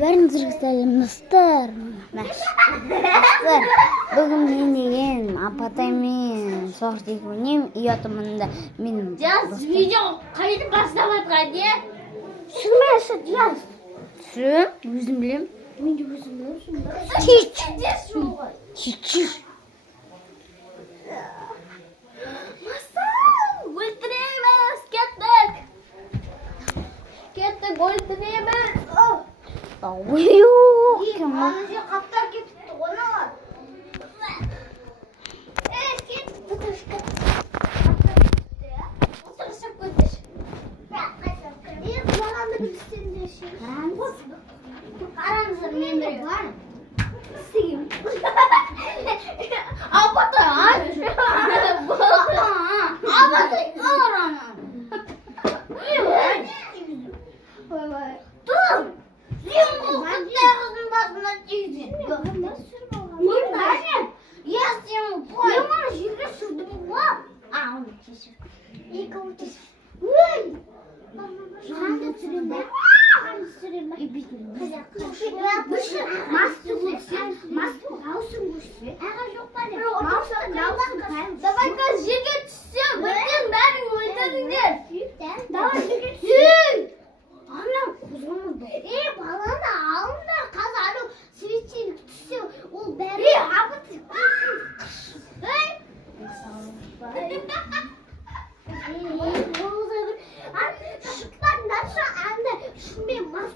бәріңізге сәлеметсіздер. Бүгін мен деген апатаймен соғыстық ойнаймын. Үй атымында менің Жас, видео қайда бастап жатқан не? Түсірмеші, жас. Түсірем, өзім білем. Мен де өзім білемін. Чич. Өлтіреміз, кеттік. Кеттік, өлтіреміз. Кім ол? Қаптар кетіпті, оны алар. Кет, бұтырышқа. Бұтырышып көтеш. Маған да білсеңдерші. Қараңыздар, мен де бар. Істеймін. Апатай, апатай, алар анан. Тұр! Сен бұл қыздың басына түйден. Мұнда не? Я сен қой. Мен оны жерге сүрдім ғой. Оны кешір. Екі өтес. Өй! Қанды түсірем бе? Қанды түсірем бе? Масты көксен. Масты аусың көшсе. Аға жоқ бар ya. Маустың аусың қайым. Давай қазір жерге түссем. Бірден бәрін өлтіріңдер. Давай жерге түссем. Анам қозғамады. Баланы алыңдар. Қазір анау светильник түссе, ол бәрі абыт. Шықпаңдаршы, анда шумен мас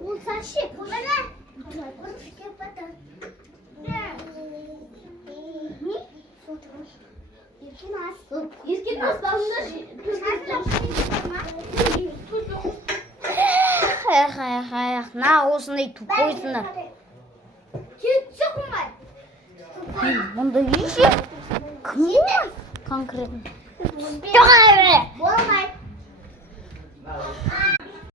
болса ше. Міне. Еркен астауында На, осындай тупойсыңдар. Кетші құмай. Мұнда еше? Кім конкретно? Жоғай бе! Болмай.